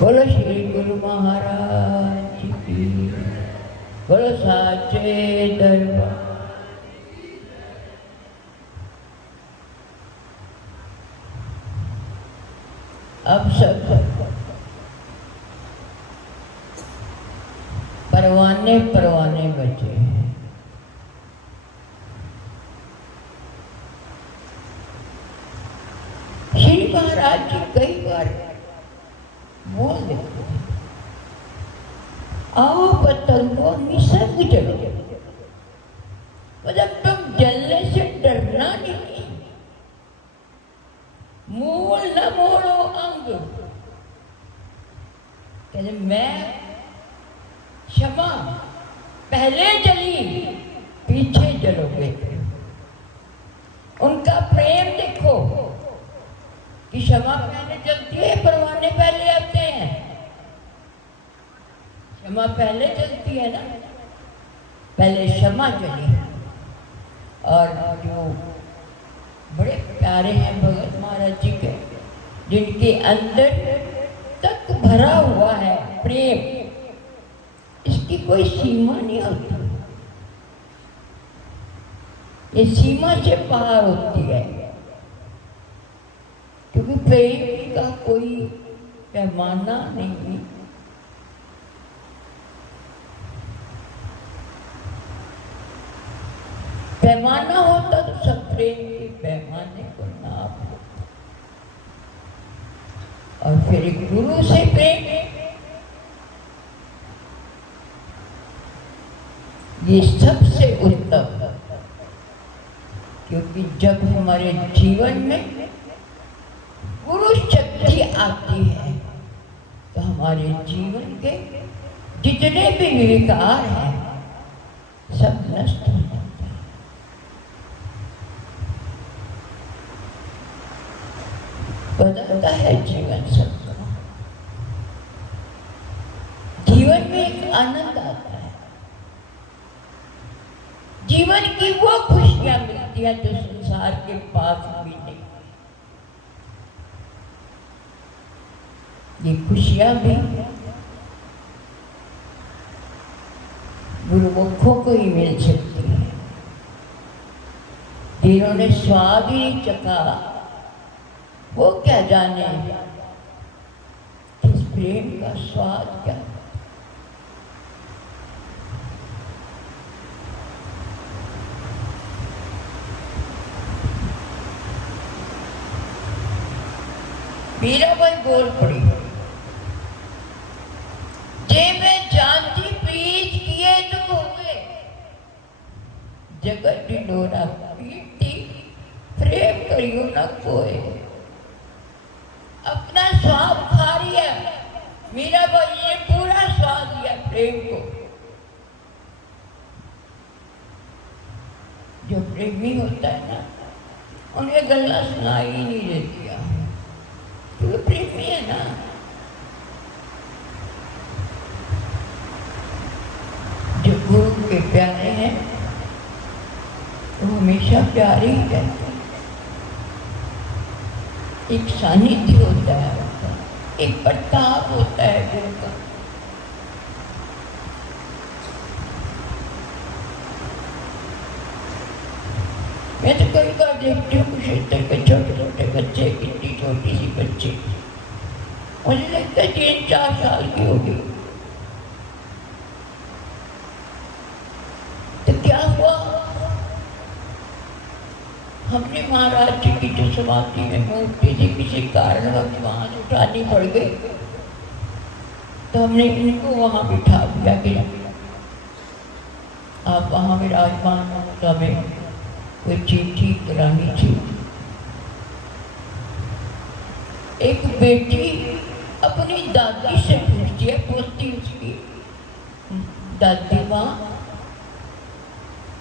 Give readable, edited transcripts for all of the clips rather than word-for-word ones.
बोलो श्री गुरु महाराज की, बोलो साचे दरबार। अब सब परवाने परवाने बचे हैं। श्री महाराज जी कई बार बोल देते हैं, आओ पतंगों निसर्ग चलो, मतलब तुम जलने से डरना नहीं, मूल न मोड़ो अंग। कहते मैं क्षमा पहले जली पीछे जलोगे। उनका प्रेम देखो कि क्षमा पहले जलती है, परवाने पहले आते हैं। क्षमा पहले जलती है ना, पहले क्षमा जली। और जो बड़े प्यारे हैं भगत महाराज जी के, जिनके अंदर तक भरा हुआ है प्रेम, इसकी कोई सीमा नहीं होती, ये सीमा से पार होती है, क्योंकि प्रेम का कोई पैमाना नहीं। पैमाना होता तो सब प्रेम के पैमाने को नाप होता। और फिर एक गुरु से प्रेम, ये सबसे उत्तम, क्योंकि जब हमारे जीवन में गुरु शक्ति आती है तो हमारे जीवन के जितने भी विकार हैं सब नष्ट हो जाता है। बदलता है जीवन सबका, जीवन में एक आनंद आता है, जीवन की वो खुशियां मिलती हैं जो संसार के पास भी नहीं। ये खुशियां भी गुरुमुखों को ही मिल सकती है, जिन्होंने स्वाद ही चखा, वो क्या जाने इस प्रेम का स्वाद क्या। मीराबाई बोल पड़ी, जे मैं जानती प्रीत किए तो हो गए, जगत ढिंढोरा पीटी प्रेम करियो न कोई। अपना स्वाद खा लिया मीराबाई ने, पूरा स्वाद लिया प्रेम को। जो प्रेमी होता है ना, उन्हें गल्ला सुनाई नहीं देती, तो प्रेमी है ना। जो गुरु के प्यारे हैं वो हमेशा प्यारे ही रहते हैं। एक सानिध्य होता है, एक प्रताप होता है गुरु का। मैं तो कई बार देखती हूँ क्षेत्र के छोटे छोटे बच्चे, कितनी छोटी सी बच्ची, मुझे लगता है 3-4 साल की होगी। तो क्या हुआ, हमने महाराज जी की जो समाधि में मूर्ति थी, किसी कारण वहाँ से उठानी पड़ गई, तो हमने इनको वहाँ बिठा दिया कि आप वहाँ विराजमान हो। हमें कोई चिट्ठी करानी थी। एक बेटी अपनी दादी से पूछती है, पूछती उसकी दादी माँ,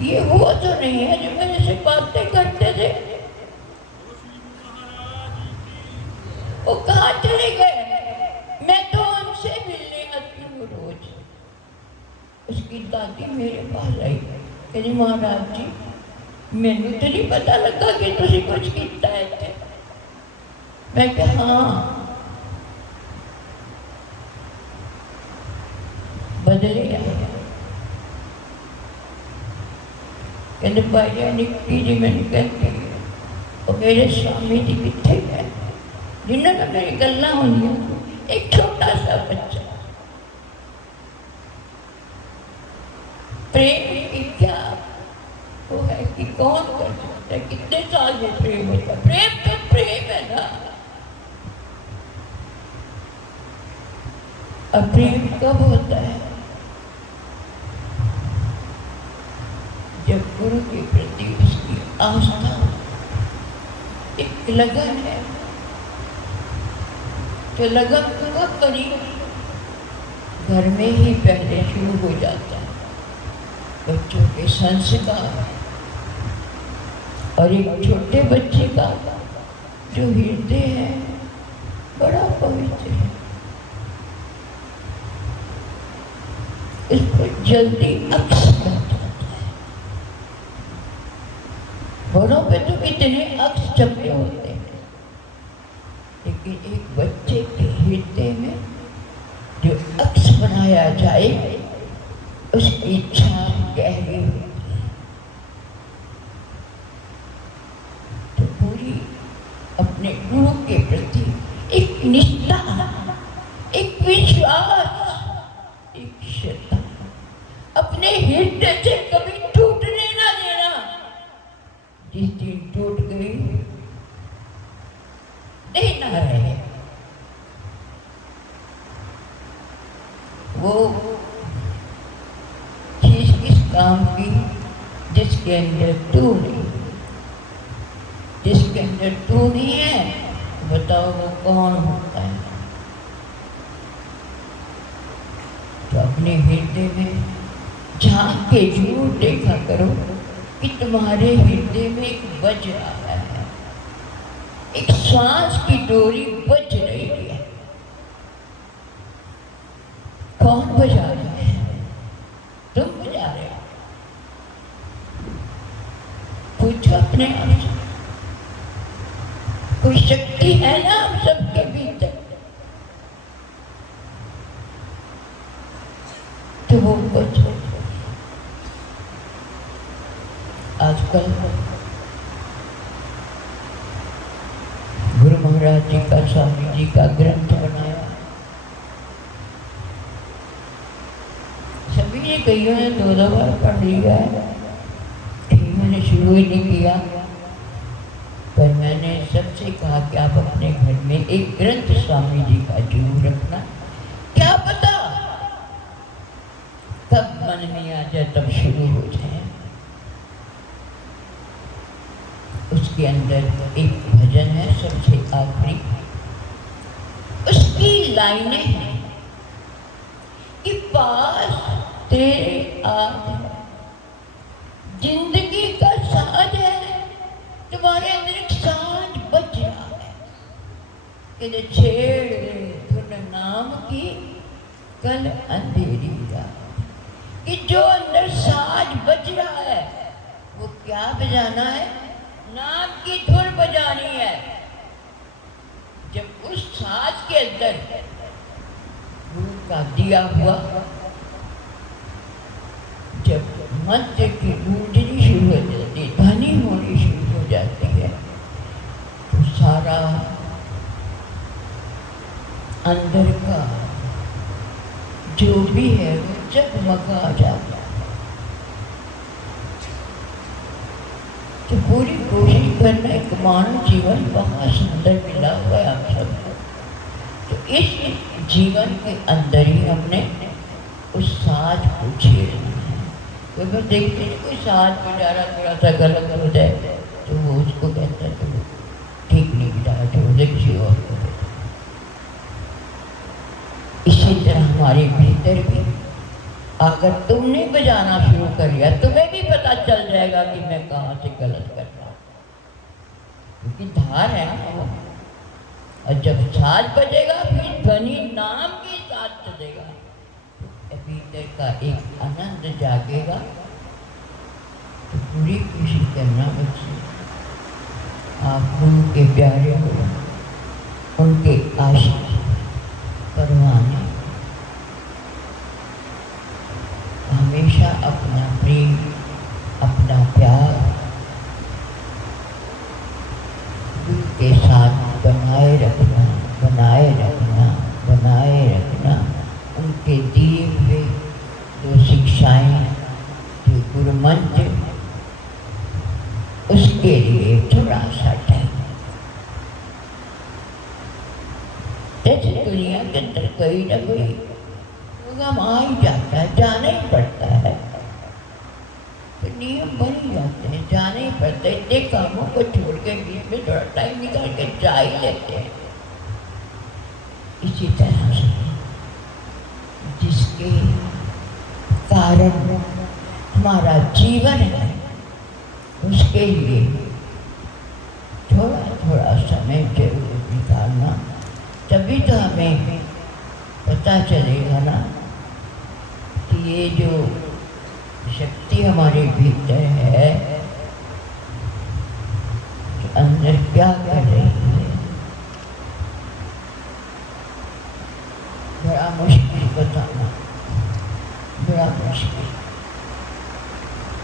ये वो तो नहीं है जो मेरे से बातें करते थे, वो कहाँ चले गए? मैं तो उनसे मिलने आती हूँ रोज। उसकी दादी मेरे पास आई, कहती महाराज जी मैंने तो नहीं पता लगा कि तुझे कुछ किया है। मैं कहा हाँ, बदले आया। कहते भाई निक्की जी मैंने कहती है और मेरे स्वामी जी कितने गए जिन्होंने मेरी गल्ला होंगी। एक छोटा सा बच्चा प्रेम की क्या वो है कि कौन कर सकता है, कितने साल में प्रेम होता है। प्रेम तो प्रेम है ना। अब प्रेम कब होता है? जब गुरु के प्रति उसकी आस्था, एक लगन है। तो लगन कब करी? घर में ही पहले शुरू हो जाता है। बच्चों के संस्कार और एक छोटे बच्चे का जो हृदय है बड़ा पवित्र है। इसको जल्दी अक्स कर जाता है। बड़ों पे तो कितने अक्स चपटे होते हैं, लेकिन एक बच्चे के हृदय में जो अक्स बनाया जाए उसकी इच्छा गहरी होती है। तो पूरी अपने गुरु के प्रति एक निष्ठा, एक विश्वास, एक श्रद्धा अपने हृदय से कभी टूटने ना देना। जिस दिन टूट गई देना रहे। वो चीज किस काम की जिसके अंदर तू नहीं, जिसके अंदर तू नहीं है बताओ वो कौन होता है? तो अपने हृदय में झांक के जरूर देखा करो कि तुम्हारे हृदय में एक बज रहा है, एक श्वास की डोरी बज रही है। कौन बजा रहा है? तुम बजा रहे हो। पूछो अपने आप से, कोई शक्ति है ना हम सबके भीतर? तो वो बचो। आजकल गुरु महाराज जी का, स्वामी जी का ग्रंथ बनाया। सभी ने कईयों ने 2-2 बार पढ़ लिया है, कईयों ने शुरू ही नहीं किया। पर मैंने सबसे कहा कि आप अपने घर में एक ग्रंथ स्वामी जी का जरूर रखना। क्या पता तब मन में आ जाए, तब शुरू हो जाए। उसके अंदर एक भजन है सबसे आखिरी, उसकी लाइनें हैं कि पास तेरे आज जिंदगी का साज है। तुम्हारे अंदर एक साज बज रहा है कि छेड़ धुन नाम की कल अंधेरी रात। कि जो अंदर साज बज रहा है वो क्या बजाना है? नाम की धुन बजानी है। जब उस साज के अंदर गुरु का दिया हुआ जब मंत्र की गूंजनी शुरू हो जाती है, ध्वनि होनी शुरू हो जाती है, तो सारा अंदर का जो भी है वो जगमगा जाता है। तो पूरी कोशिश करना एक मानव जीवन बहुत सुंदर मिला हुआ है आप सबको। तो इस जीवन के अंदर ही हमने उस साज को छेड़ना है। कोई बार देखते हैं कोई साज बजा रहा थोड़ा सा गलत हो जाए तो वो उसको कहता है तो ठीक नहीं बजा तो देखिए और इसी तरह हमारे भीतर भी अगर तुमने बजाना शुरू कर लिया तुम्हें भी पता चल जाएगा कि मैं कहाँ से गलत कर रहा हूँ, क्योंकि धार है ना वो। और जब साज बजेगा फिर ध्वनि नाम के साथ चलेगा, तो भीतर का एक आनंद जागेगा। तो पूरी कोशिश करना बच्चे, आप गुरु के प्यारे हो, उनके आशीष परवाने चाहते थे दुनिया के अंदर कोई ना कोई प्रोग्राम आ ही जाता है, जाना ही पड़ता है, तो नियम बन ही जाते हैं, जाना ही पड़ता है। इतने कामों को छोड़ के बीच में थोड़ा टाइम निकाल के जा ही लेते हैं। इसी तरह से जिसके कारण हमारा जीवन है, उसके लिए थोड़ा थोड़ा समय जरूर निकालना, तभी तो हमें पता चलेगा ना कि ये जो शक्ति हमारे भीतर है, तो अंदर क्या कर रही है। बड़ा मुश्किल बताना, बड़ा मुश्किल।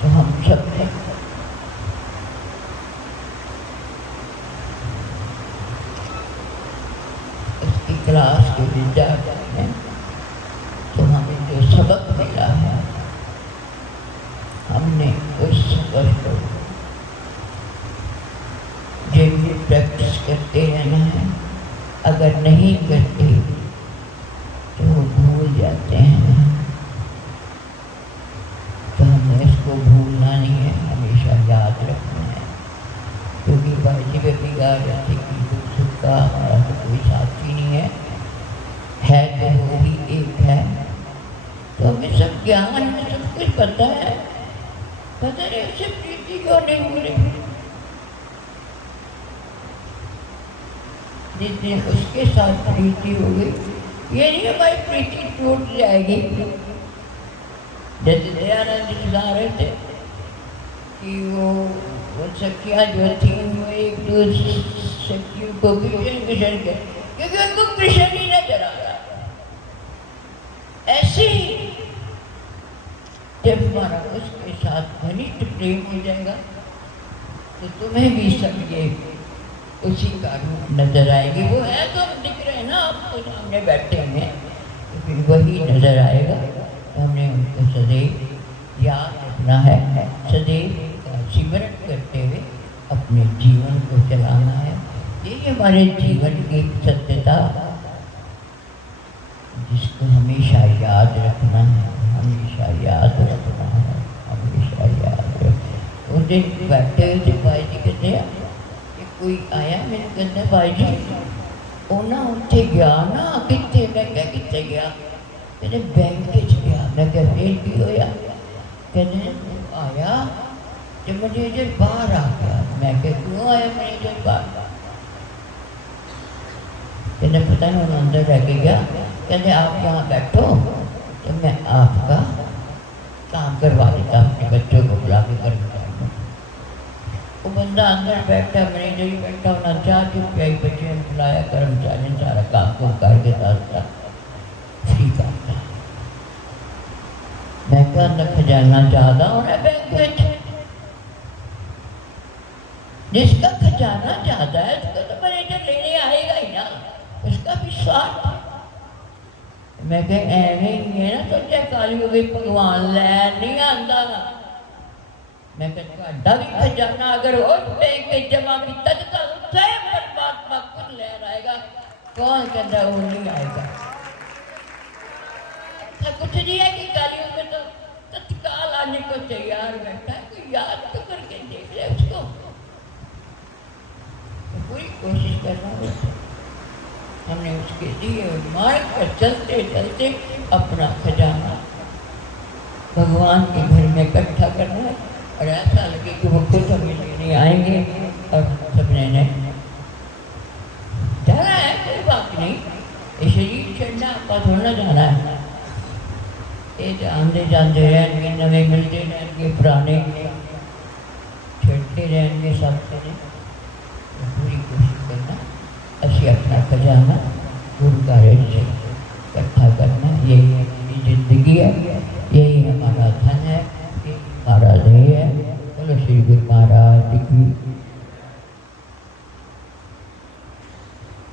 तो हम सब ने उसकी क्लास के विद्यार्थी हैं, तो हमें जो सबक मिला है, हमने उस सबक को डेली प्रैक्टिस करते रहना है। अगर नहीं करते तो वो भूल जाते हैं, तो हमें इसको भूलना नहीं है, हमेशा याद रखना है। क्योंकि भाई जी भी बिगाड़ जाते कि दुख सुख का हमारा तो कोई साथी नहीं है तो वो भी एक है। तो हमें सब ज्ञान में सब कुछ पता है, पता नहीं उससे प्रीति क्यों नहीं हो रही। जिस दिन उसके साथ प्रीति हो गई, ये नहीं हमारी प्रीति टूट जाएगी। जैसे दयानंद जी सुना रहे थे कि वो सखियाँ जो थी वो एक दूसरे सखियों को कृष्ण के, क्योंकि उनको कृष्ण ही नजर आ रहा। ऐसे ही जब हमारा उसके साथ घनिष्ठ प्रेम हो जाएगा, तो तुम्हें भी सब ये उसी का रूप नजर आएगी। वो है तो हम दिख रहे हैं ना, आपको सामने बैठे हैं, तो फिर वही नजर आएगा। तो हमने उनको सदैव याद रखना है, सदैव का स्मरण करते हुए अपने जीवन को चलाना है। यही हमारे जीवन की सत्यता, जिसको हमेशा याद रखना है, हमेशा याद रखना है, हमेशा याद रखना। उस दिन बैठे हुए थे, भाई जी कहते हैं कोई आया, मैंने कहते भाई जी उन्हें उत्थे गया ना, कितने, मैं क्या कितने गया, कहते बैंक गया। मैं क्या फिर भी होया, कहते आया जब मैनेजर बाहर आ गया। मैं क्या क्यों आया मैनेजर बाहर, कहते पता नहीं उन्होंने अंदर रह के गया। कहते आप यहाँ बैठो तो मैं आपका काम करवा देता, अपने बच्चों को बुला के कर। वो बंदा अंदर बैठा, मैनेजर ही बैठा होना, चाह चुप गया, बच्चे ने बुलाया, कर्मचारी ने सारा काम को करके साथ फ्री करता। मैं क्या अंदर खजाना ज़्यादा होना बैंक में, जिसका खजाना ज़्यादा है उसको तो मैनेजर लेने आएगा ही ना, उसका भी स्वार्थ। मैं कह एवं ही है ना, तो क्या काली हो गई भगवान लैन नहीं आता। मैं कहता भी खजाना अगर हो बैंक में जमा की तत्काल स्वयं परमात्मा खुद लहर आएगा। कौन कहता वो नहीं आएगा, ऐसा कुछ नहीं है कि गालियों में तो तत्काल आने को तैयार बैठा है। कोई याद तो करके देख ले उसको, तो पूरी कोशिश करना होता। हमने उसके लिए मार्ग पर चलते चलते अपना खजाना भगवान के घर में इकट्ठा करना है। और ऐसा लगे कि वो खुद हमें लेने आएंगे और सबने जाना है, कोई बात नहीं, ये शरीर छोड़ना आपका थोड़ा जाना है। ये आंदे जाते रहेंगे, नवे मिलते रहेंगे, पुराने छेड़ते रहेंगे सब चले। तो पूरी कोशिश करना असी अपना खजाना गुरु कार्य से इकट्ठा करना। यही हमारी जिंदगी है, यही हमारा धन है।